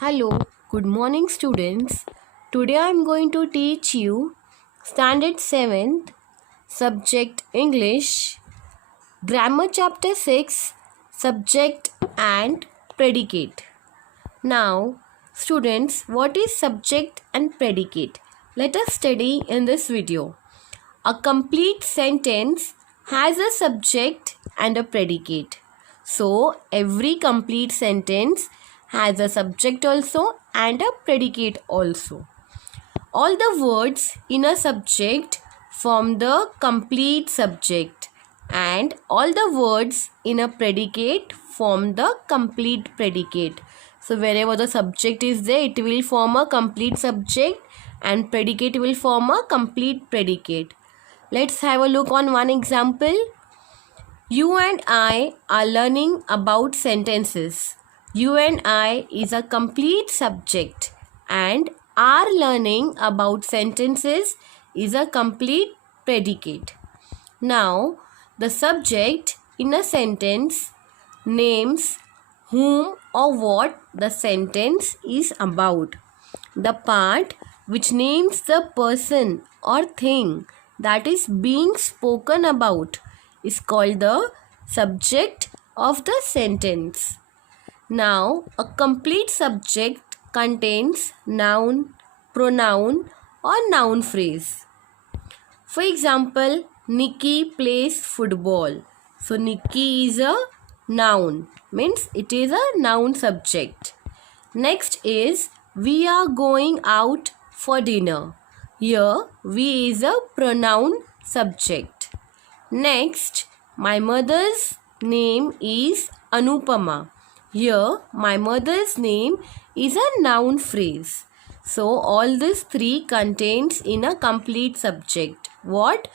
Hello, good morning students. Today I am going to teach you Standard 7th Subject English Grammar Chapter 6 Subject and Predicate. Now, students, what is subject and predicate? Let us study in this video. A complete sentence has a subject and a predicate. So, every complete sentence has a subject also and a predicate also. All the words in a subject form the complete subject and all the words in a predicate form the complete predicate. So, wherever the subject is there, it will form a complete subject and predicate will form a complete predicate. Let's have a look on one example. You and I are learning about sentences. You and I is a complete subject and are learning about sentences is a complete predicate. Now, the subject in a sentence names whom or what the sentence is about. The part which names the person or thing that is being spoken about is called the subject of the sentence. Now, a complete subject contains noun, pronoun or noun phrase. For example, Nikki plays football. So, Nikki is a noun, means it is a noun subject. Next is we are going out for dinner. Here, we is a pronoun subject. Next, my mother's name is Anupama. Here, my mother's name is a noun phrase. So, all these three contains in a complete subject. What?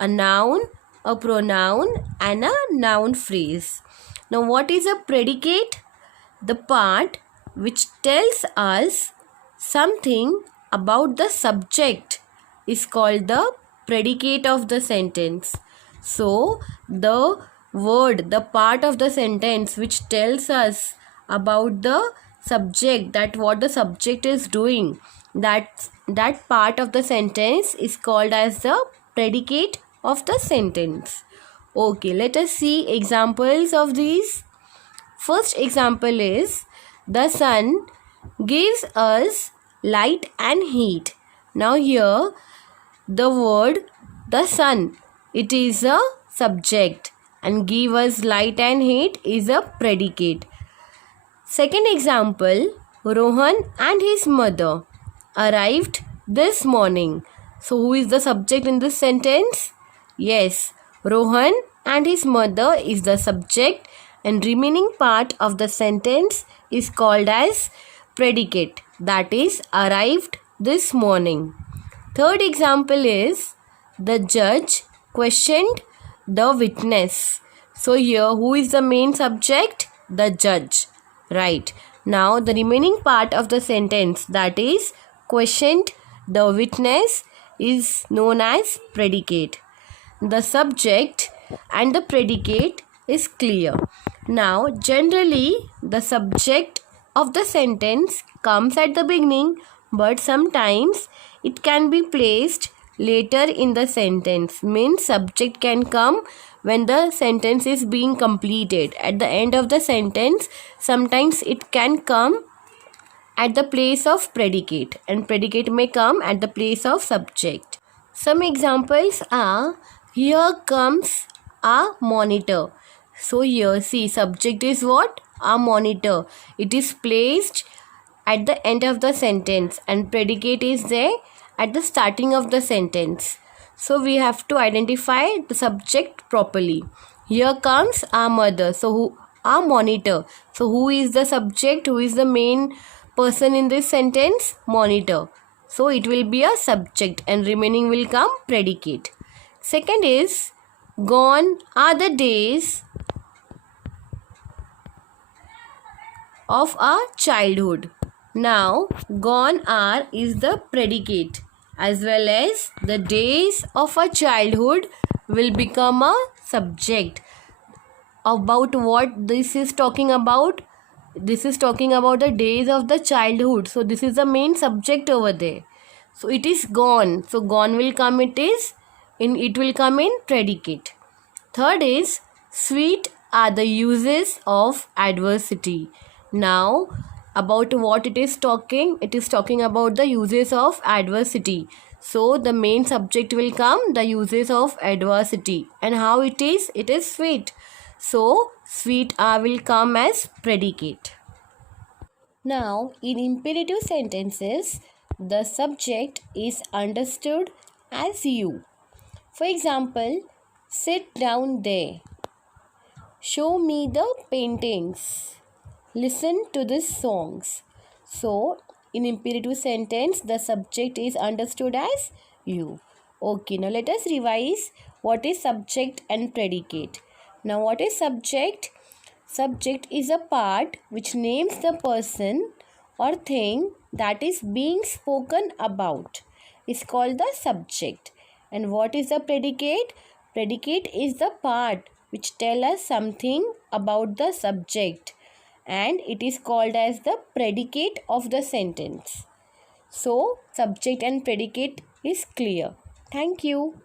A noun, a pronoun and a noun phrase. Now, what is a predicate? The part which tells us something about the subject is called the predicate of the sentence. So, the word, the part of the sentence which tells us about the subject, that what the subject is doing, that part of the sentence is called as the predicate of the sentence. Okay, let us see examples of these. First example is the sun gives us light and heat. Now here the word the sun, it is a subject and give us light and heat is a predicate. Second example, Rohan and his mother arrived this morning. So who is the subject in this sentence? Yes, Rohan and his mother is the subject and remaining part of the sentence is called as predicate, that is arrived this morning. Third example is the judge questioned the witness. So here who is the main subject? The judge. Right. Now the remaining part of the sentence, that is questioned the witness, is known as predicate. The subject and the predicate is clear. Now generally the subject of the sentence comes at the beginning, but sometimes it can be placed later in the sentence. Means subject can come when the sentence is being completed. At the end of the sentence, sometimes it can come at the place of predicate and predicate may come at the place of subject. Some examples are, here comes a monitor. So here see, subject is what? A monitor. It is placed at the end of the sentence and predicate is there at the starting of the sentence. So we have to identify the subject properly. Here comes our mother. So who? Our monitor. So who is the subject? Who is the main person in this sentence? Monitor. So it will be a subject and remaining will come predicate. Second is, gone are the days of our childhood. Now, gone are is the predicate as well as the days of our childhood will become a subject. About what this is talking about? this is talking about the days of the childhood. So this is the main subject over there. So it is gone. So gone will come, it will come in predicate. Third is sweet are the uses of adversity. Now about what it is talking about the uses of adversity. So the main subject will come, the uses of adversity, and how it is sweet. So sweet are will come as predicate. Now in imperative sentences, the subject is understood as you. For example, sit down there. Show me the paintings. Listen to the songs. So, in imperative sentence, the subject is understood as you. Okay, now let us revise what is subject and predicate. Now, what is subject? Subject is a part which names the person or thing that is being spoken about. It's called the subject. And what is the predicate? Predicate is the part which tell us something about the subject, and it is called as the predicate of the sentence. So, subject and predicate is clear. Thank you.